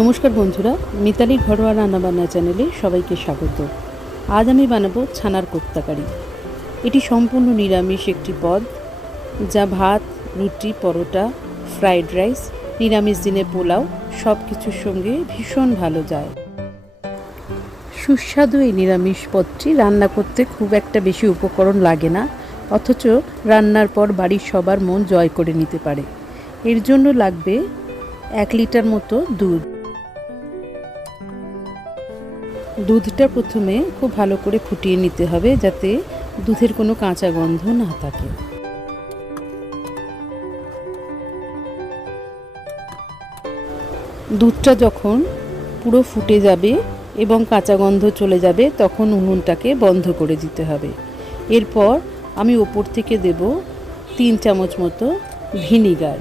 নমস্কার বন্ধুরা, মিতালি ঘরোয়া রান্নাবান্না চ্যানেলে সবাইকে স্বাগত। আজ আমি বানাবো ছানার কোপ্তাকারি। এটি সম্পূর্ণ নিরামিষ একটি পদ, যা ভাত, রুটি, পরোটা, ফ্রাইড রাইস, নিরামিষ দিনে পোলাও সব কিছুর সঙ্গে ভীষণ ভালো যায়। সুস্বাদু এই নিরামিষ পদটি রান্না করতে খুব একটা বেশি উপকরণ লাগে না, অথচ রান্নার পর বাড়ির সবার মন জয় করে নিতে পারে। এর জন্য লাগবে 1 লিটার মতো দুধ। দুধটা প্রথমে খুব ভালো করে ফুটিয়ে নিতে হবে, যাতে দুধের কোনো কাঁচা গন্ধ না থাকে। দুধটা যখন পুরো ফুটে যাবে এবং কাঁচা গন্ধ চলে যাবে, তখন উনুনটাকে বন্ধ করে দিতে হবে। এরপর আমি ওপর থেকে দেব 3 চামচ মতো ভিনিগার।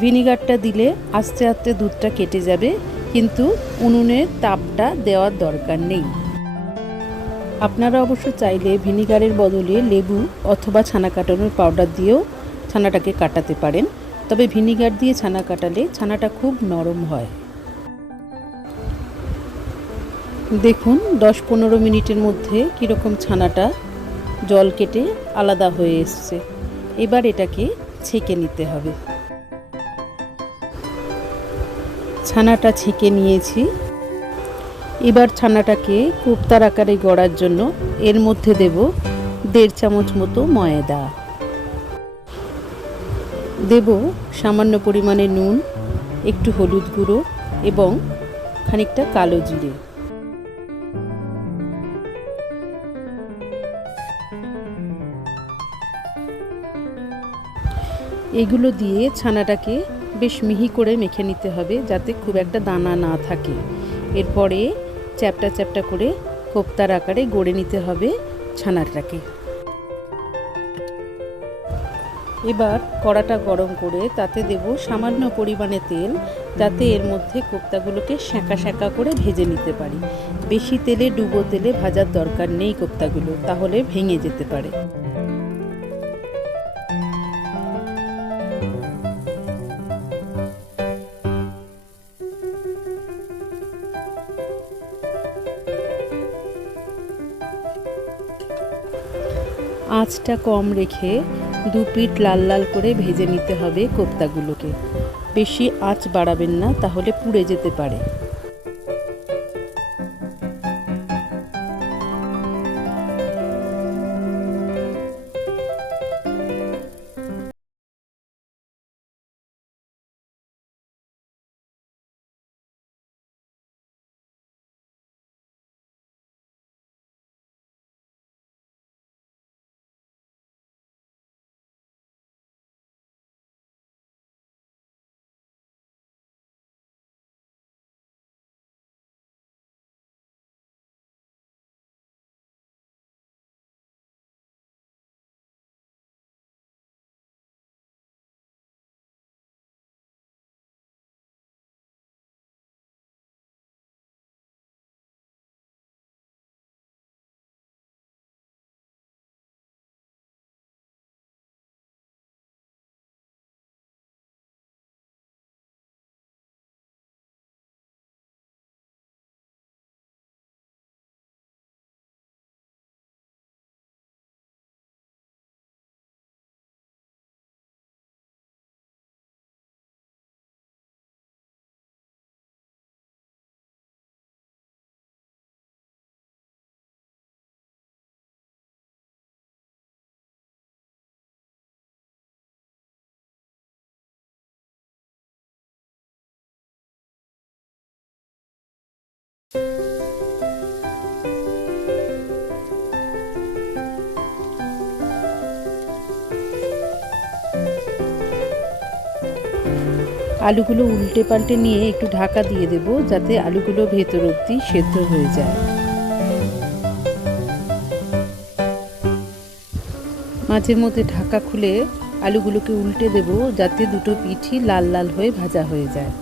ভিনিগারটা দিলে আস্তে আস্তে দুধটা কেটে যাবে, কিন্তু উনুনের তাপটা দেওয়ার দরকার নেই। আপনারা অবশ্য চাইলে ভিনিগারের বদলে লেবু অথবা ছানা কাটানোর পাউডার দিয়েও ছানাটাকে কাটাতে পারেন, তবে ভিনিগার দিয়ে ছানা কাটালে ছানাটা খুব নরম হয়। দেখুন 10-15 মিনিটের মধ্যে কীরকম ছানাটা জল কেটে আলাদা হয়ে এসছে। এবার এটাকে ছেঁকে নিতে হবে। ছানাটা ছেঁকে নিয়েছি। এবার ছানাটাকে কোপ্তার আকারে গড়ার জন্য এর মধ্যে দেব 1.5 চামচ মতো ময়দা, দেব সামান্য পরিমাণে নুন, একটু হলুদ গুঁড়ো এবং খানিকটা কালো জিরে। এগুলো দিয়ে ছানাটাকে বেশ মিহি করে মেখে নিতে হবে, যাতে খুব একটা দানা না থাকে। এরপরে চ্যাপটা চ্যাপটা করে কোপ্তার আকারে গড়ে নিতে হবে ছানাটাকে। এবার কড়াটা গরম করে তাতে দেব সামান্য পরিমাণে তেল, যাতে এর মধ্যে কোপ্তাগুলোকে সেঁকা সেঁকা করে ভেজে নিতে পারি। বেশি তেলে, ডুবো তেলে ভাজার দরকার নেই কোপ্তাগুলো, তাহলে ভেঙে যেতে পারে। আঁচটা কম রেখে 2 পিঠ লাল লাল করে ভেজে নিতে হবে কোপ্তাগুলোকে। বেশি আঁচ বাড়াবেন না, তাহলে পুড়ে যেতে পারে। আলুগুলো উল্টে পাল্টে নিয়ে একটু ঢাকা দিয়ে দেব, যাতে আলুগুলো ভেতর অবধি সেদ্ধ হয়ে যায়। মাঝে মধ্যে ঢাকা খুলে আলুগুলোকে উল্টে দেব, যাতে দুটো পিঠই লাল লাল হয়ে ভাজা হয়ে যায়।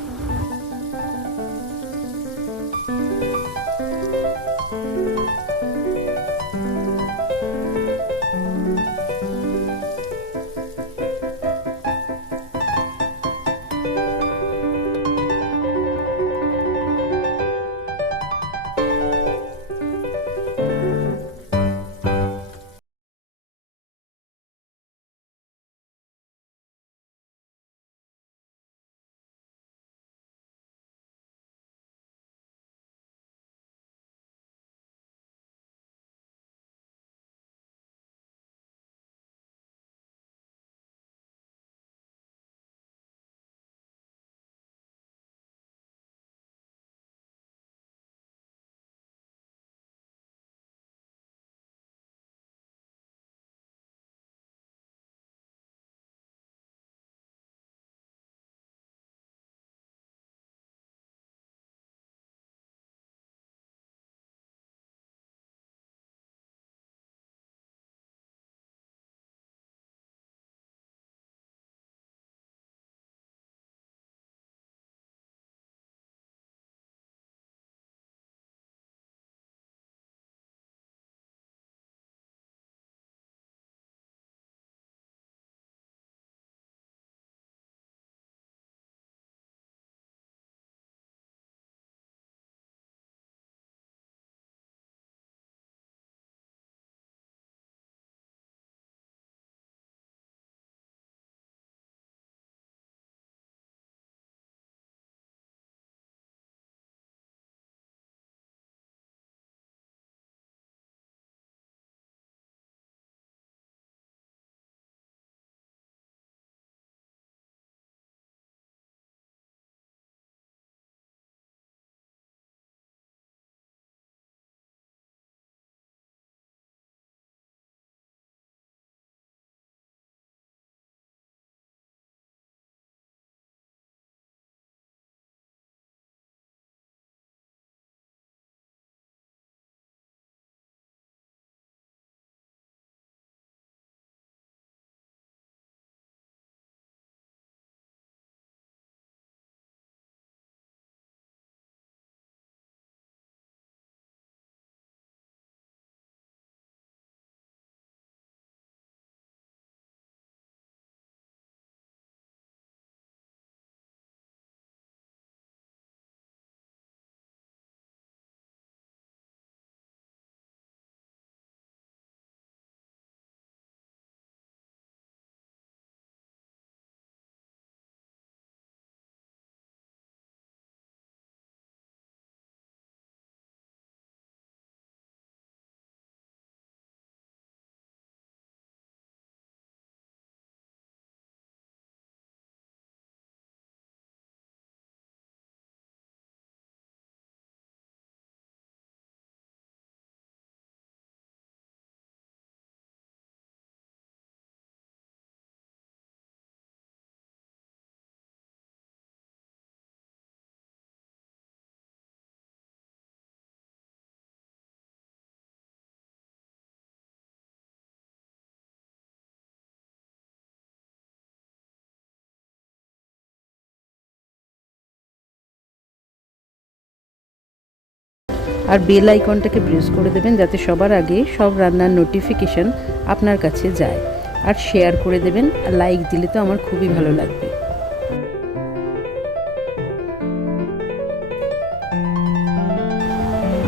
আর বেল আইকনটাকে প্রেস করে দেবেন যাতে সবার আগে সব রান্নার নোটিফিকেশন আপনার কাছে যায়। আর শেয়ার করে দেবেন, আর লাইক দিলে তো আমার খুবই ভালো লাগবে।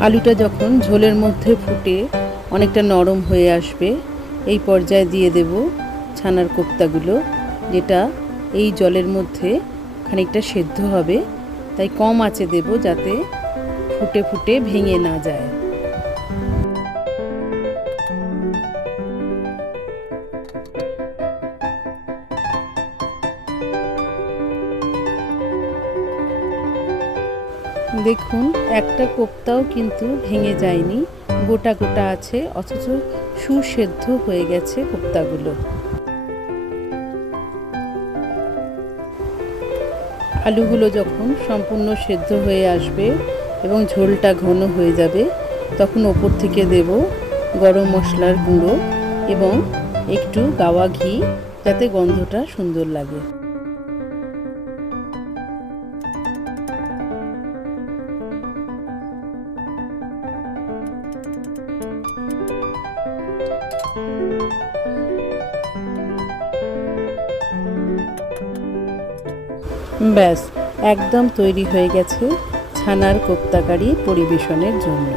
আলুটা যখন ঝোলের মধ্যে ফুটে অনেকটা নরম হয়ে আসবে, এই পর্যায়ে দিয়ে দেব ছানার কোপ্তাগুলো, যেটা এই জলের মধ্যে খানিকটা সেদ্ধ হবে, তাই কম আঁচে দেব যাতে ফুটে ফুটে ভেঙে না যায়। দেখুন একটা কোপ্তাও কিন্তু ভেঙে যায়নি, গোটা গোটা আছে, অথচ সুসেদ্ধ হয়ে গেছে কোপ্তাগুলো। আলুগুলো যখন সম্পূর্ণ সেদ্ধ হয়ে আসবে এবং ঝোলটা ঘন হয়ে যাবে, তখন ওপর থেকে দেব গরম মশলার গুঁড়ো এবং একটু গাওয়া ঘি, যাতে গন্ধটা সুন্দর লাগে। ব্যাস, একদম তৈরি হয়ে গেছে ছানার কোপ্তা কারি পরিবেশনের জন্য।